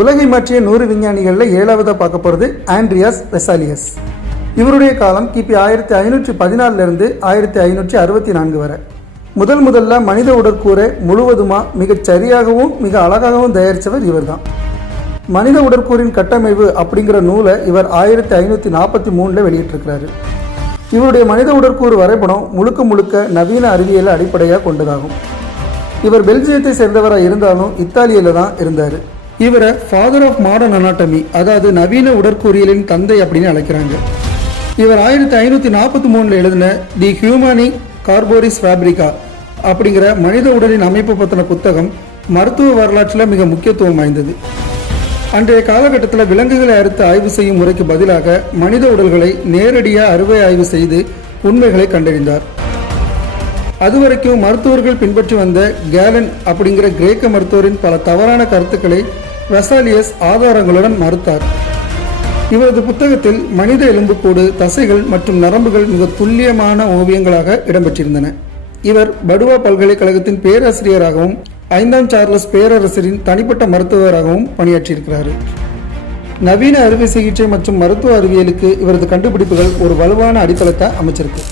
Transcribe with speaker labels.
Speaker 1: உலகை மாற்றிய நூறு விஞ்ஞானிகளில் ஏழாவதாக பார்க்க போகிறது ஆண்ட்ரியாஸ் வெசாலியஸ். இவருடைய காலம் கிபி ஆயிரத்தி ஐநூற்றி பதினாலிருந்து ஆயிரத்தி ஐநூற்றி அறுபத்தி நான்கு வரை. முதல் முதல்ல மனித உடற்கூரை முழுவதுமாக மிகச் சரியாகவும் மிக அழகாகவும் தயாரித்தவர் இவர்தான். மனித உடற்கூறின் கட்டமைப்பு அப்படிங்கிற நூலை இவர் ஆயிரத்தி ஐநூற்றி நாற்பத்தி மூணில் வெளியிட்டிருக்கிறாரு. இவருடைய மனித உடற்கூறு வரைபடம் முழுக்க முழுக்க நவீன அறிவியலை அடிப்படையாக கொண்டதாகும். இவர் பெல்ஜியத்தை சேர்ந்தவராக இருந்தாலும் இத்தாலியில் தான் இருந்தார். இவரை ஃபாதர் ஆஃப் மாடர்ன் அனாட்டமி அதாவது நவீன உடற்கூறியலின் தந்தை அப்படின்னு அழைக்கிறாங்க. இவர் ஆயிரத்தி ஐநூற்றி நாற்பத்தி மூணில் எழுதின தி ஹியூமனி கார்போரிஸ் ஃபேப்ரிகா அப்படிங்கிற மனித உடலின் அமைப்பு பற்றின புத்தகம் மருத்துவ வரலாற்றில் மிக முக்கியத்துவம் வாய்ந்தது. அன்றைய காலகட்டத்தில் விலங்குகளை அறுத்து ஆய்வு செய்யும் முறைக்கு பதிலாக மனித உடல்களை நேரடியாக அறுவை ஆய்வு செய்து உண்மைகளை கண்டறிந்தார். அதுவரைக்கும் மருத்துவர்கள் பின்பற்றி வந்த கேலன் அப்படிங்கிற கிரேக்க மருத்துவரின் பல தவறான கருத்துக்களை வெசாலியஸ் ஆதாரங்களுடன் மறுத்தார். இவரது புத்தகத்தில் மனித எலும்புக்கூடு தசைகள் மற்றும் நரம்புகள் மிக துல்லியமான ஓவியங்களாக இடம்பெற்றிருந்தன. இவர் படுவா பல்கலைக்கழகத்தின் பேராசிரியராகவும் ஐந்தாம் சார்லஸ் பேரரசரின் தனிப்பட்ட மருத்துவராகவும் பணியாற்றியிருக்கிறார். நவீன அறுவை சிகிச்சை மற்றும் மருத்துவ அறிவியலுக்கு இவரது கண்டுபிடிப்புகள் ஒரு வலுவான அடித்தளத்தை அமைச்சிருக்கு.